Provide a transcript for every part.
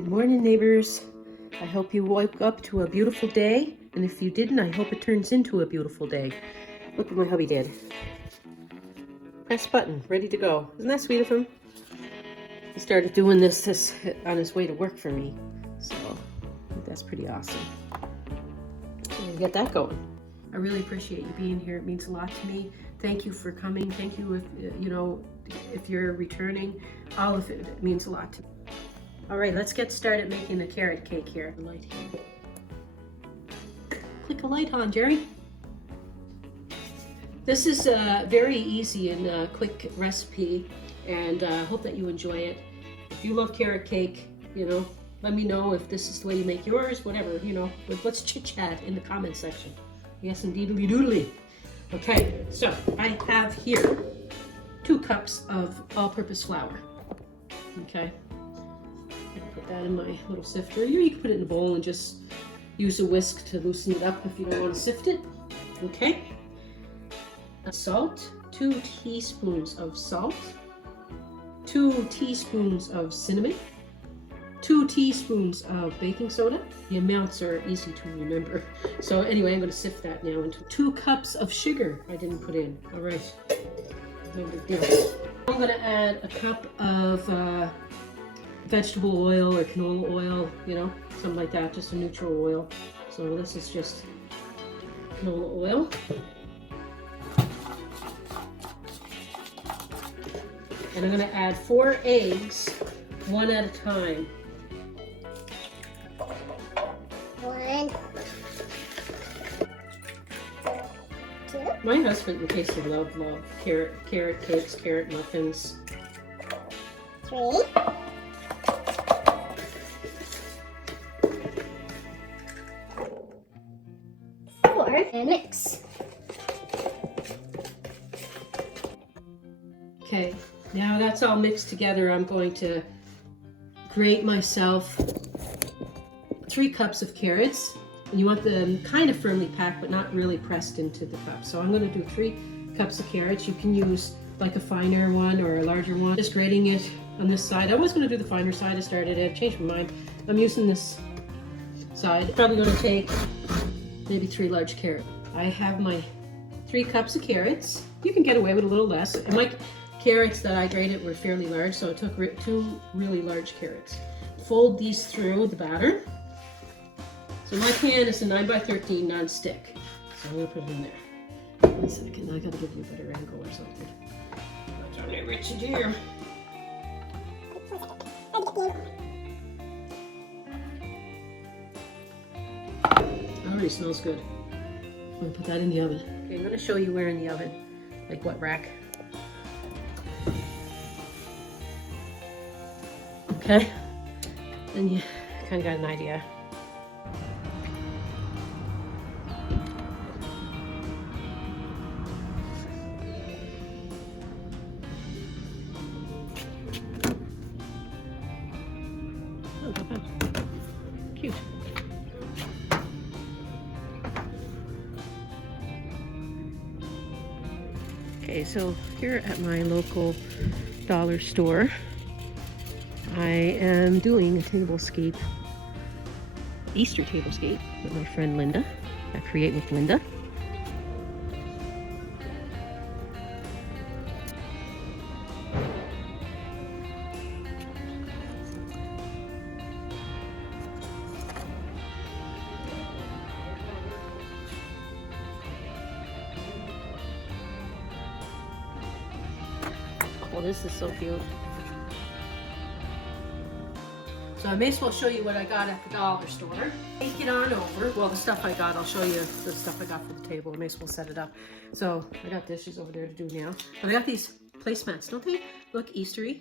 Good morning, neighbors. I hope you woke up to a beautiful day, and if you didn't, I hope it turns into a beautiful day. Look what my hubby did. Press button, ready to go. Isn't that sweet of him? He started doing this on his way to work for me, so I think that's pretty awesome. So we'll get that going. I really appreciate you being here. It means a lot to me. Thank you for coming. Thank you if you're returning. All of it means a lot to me. All right, let's get started making the carrot cake here. The light here. Click a light on, Jerry. This is a very easy and quick recipe, and I hope that you enjoy it. If you love carrot cake, let me know if this is the way you make yours, whatever, let's chit chat in the comment section. Yes, indeedly doodly. Okay, so I have here 2 cups of all-purpose flour. Okay. Put that in my little sifter. You can put it in a bowl and just use a whisk to loosen it up if you don't want to sift it. Okay. Salt, 2 teaspoons of salt, 2 teaspoons of cinnamon, 2 teaspoons of baking soda. The amounts are easy to remember. So anyway, I'm going to sift that now into 2 cups of sugar I didn't put in. All right. No big deal. I'm going to add a cup of vegetable oil or canola oil, something like that, just a neutral oil. So this is just canola oil. And I'm going to add 4 eggs, 1 at a time. 1, 2. My husband, in case you love carrot cakes, carrot muffins. 3. 4, and mix. Okay, now that's all mixed together. I'm going to grate myself 3 cups of carrots. And you want them kind of firmly packed, but not really pressed into the cup. So I'm going to do 3 cups of carrots. You can use like a finer one or a larger one. Just grating it on this side. I was going to do the finer side. I changed my mind. I'm using this side. Probably going to take maybe 3 large carrots. I have my 3 cups of carrots. You can get away with a little less. And my carrots that I grated were fairly large, so I took 2 really large carrots. Fold these through the batter. So my pan is a 9x13 non-stick. So I'm going to put it in there. 1 second, I got to give you a better angle or something. That's all right, Richard here. Already smells good. I'm going to put that in the oven. Okay, I'm going to show you where in the oven, like what rack. Okay, then you kind of got an idea. Oh, not bad. Cute. Okay, so here at my local dollar store, I am doing a tablescape, Easter tablescape with my friend Linda at Create with Linda. Oh, this is so cute. So I may as well show you what I got at the dollar store. Take it on over. Well, the stuff I got, I'll show you the stuff I got for the table. I may as well set it up. So I got dishes over there to do now. But I got these placemats, don't they look Eastery?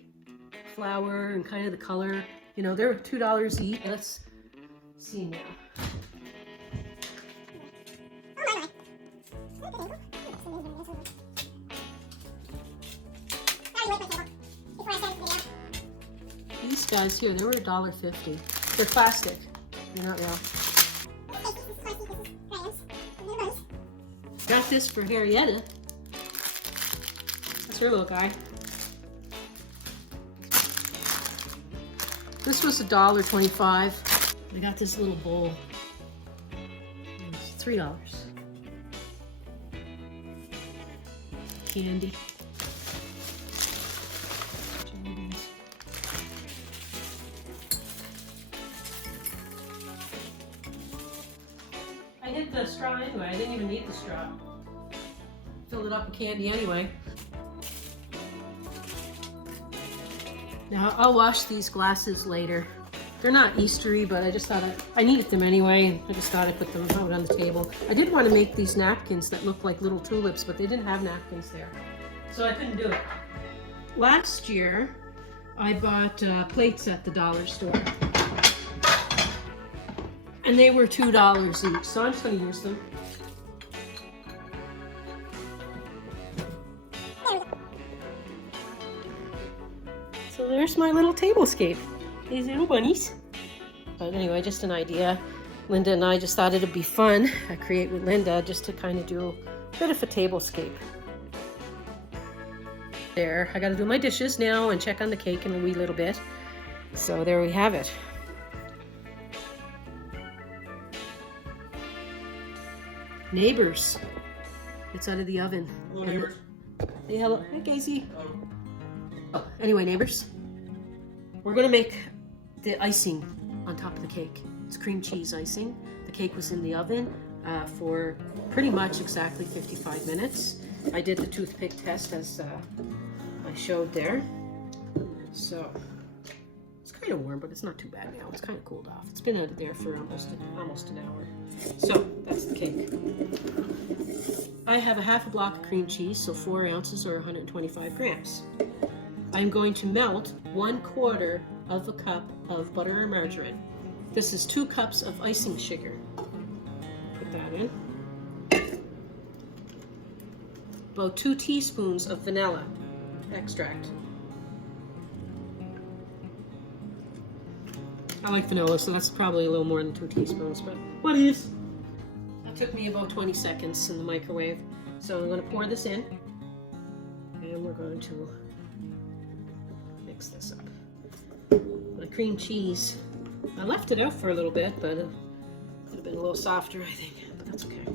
Flower and kind of the color. They're $2 each. Let's see now. These guys here, they were $1.50. They're plastic. They're not real. Got this for Jerri-ellen. That's her little guy. This was $1.25. I got this little bowl. It's $3. Candy. I hid the straw anyway. I didn't even need the straw. Filled it up with candy anyway. Now I'll wash these glasses later. They're not Eastery, but I just thought I needed them anyway. I just thought I'd put them out on the table. I did want to make these napkins that look like little tulips, but they didn't have napkins there. So I couldn't do it. Last year, I bought plates at the dollar store. And they were $2 each, so I'm just going to use them. So there's my little tablescape. These little bunnies. But anyway, just an idea. Linda and I just thought it'd be fun. I create with Linda just to kind of do a bit of a tablescape. There, I gotta do my dishes now and check on the cake in a wee little bit. So there we have it. Neighbors. It's out of the oven. Hello, neighbors. Say hello. Hi, Casey. Oh, anyway, neighbors. We're gonna make the icing on top of the cake. It's cream cheese icing. The cake was in the oven for pretty much exactly 55 minutes. I did the toothpick test as I showed there. So it's kind of warm, but it's not too bad now. It's kind of cooled off. It's been out there for almost an hour. So that's the cake. I have a half a block of cream cheese, so 4 ounces or 125 grams. I'm going to melt 1/4 of a cup of butter or margarine. This is 2 cups of icing sugar. Put that in. About 2 teaspoons of vanilla extract. I like vanilla, so that's probably a little more than 2 teaspoons, but what is? That took me about 20 seconds in the microwave. So I'm going to pour this in, and we're going to mix this up. The cream cheese, I left it out for a little bit, but it could have been a little softer, I think, but that's okay.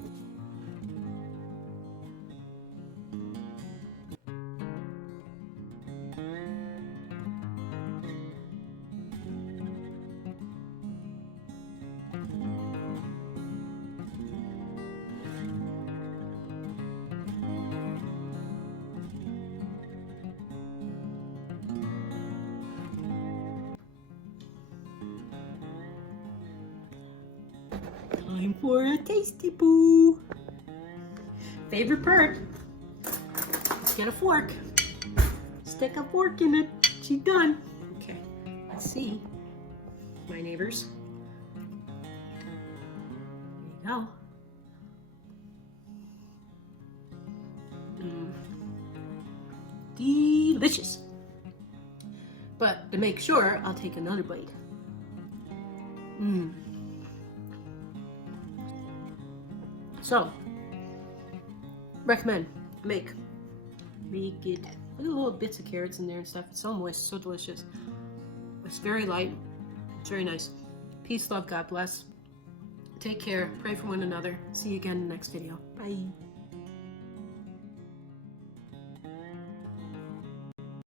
Time for a tasty poo. Favorite part. Let's get a fork. Stick a fork in it. She's done. Okay, let's see. My neighbors. There you go. Delicious. But to make sure, I'll take another bite. So, recommend, make it. Look at the little bits of carrots in there and stuff. It's so moist, so delicious. It's very light. It's very nice. Peace, love, God bless. Take care. Pray for one another. See you again in the next video. Bye.